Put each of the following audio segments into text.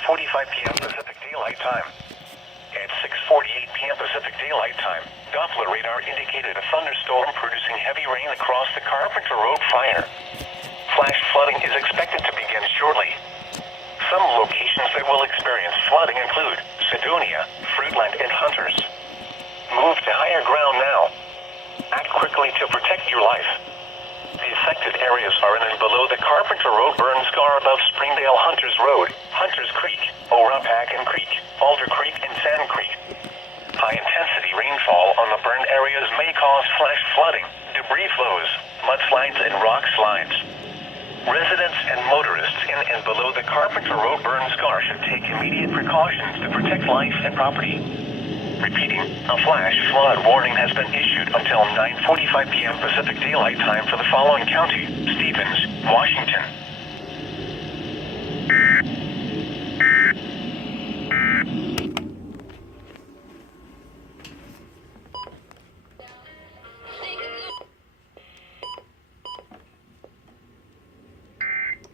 9:45 p.m. Pacific Daylight Time. At 6:48 p.m. Pacific Daylight Time, Doppler radar indicated a thunderstorm producing heavy rain across the Carpenter Road fire. Flash flooding is expected to begin shortly. Some locations that will experience flooding include Sedonia, Fruitland, and Hunters. Move to higher ground now. Act quickly to protect your life. The affected areas are in and below the Carpenter Road burn scar above Springdale Hunters Road, Hunters Creek, Orapagan Creek, Alder Creek, and Sand Creek. High-intensity rainfall on the burned areas may cause flash flooding, debris flows, mudslides, and rock slides. Residents and motorists in and below the Carpenter Road burn scar should take immediate precautions to protect life and property. Repeating, a flash flood warning has been issued until 9:45 p.m. Pacific Daylight Time for the following county: Stevens, Washington.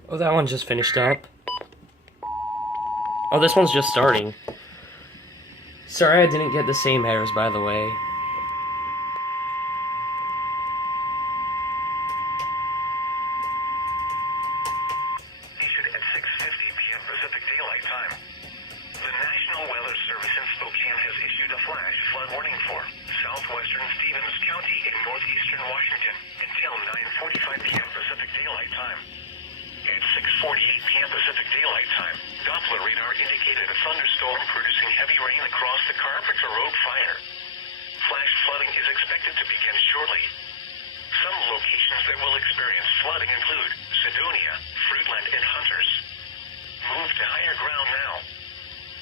Oh, that one just finished up. Oh, this one's just starting. Sorry I didn't get the same errors, by the way. Issued at 6:50 p.m. Pacific Daylight Time. The National Weather Service in Spokane has issued a flash flood warning for southwestern Stevens County in northeastern Washington until 9:45 p.m. Pacific Daylight Time. At 6:48 p.m. Pacific Daylight Time, Doppler radar indicated a thunderstorm producing heavy rain across the Carpenter Road fire. Flash flooding is expected to begin shortly. Some locations that will experience flooding include Sedonia, Fruitland, and Hunters. Move to higher ground now.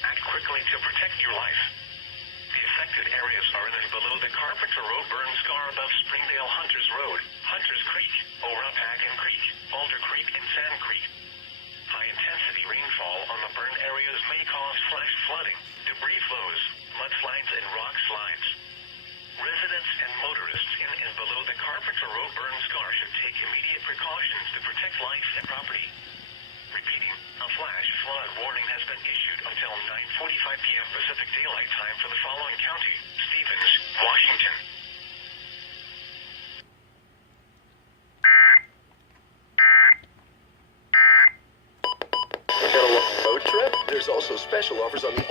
Act quickly to protect your life. The affected areas are in and below the Carpenter Road burn scar above Springdale Hunters Road, Hunters Creek, Orapagan Creek, Alder Creek, and Sand Creek. High-intensity rainfall on the burned areas may cause flash flooding, debris flows, mudslides, and rock slides. Residents and motorists in and below the Carpenter Road burn scar should take immediate precautions to protect life and property. Repeating, a flash flood warning has been issued until 9:45 p.m. Pacific Daylight Time for the following county: Stevens, Washington. Got a long road trip? There's also special offers on the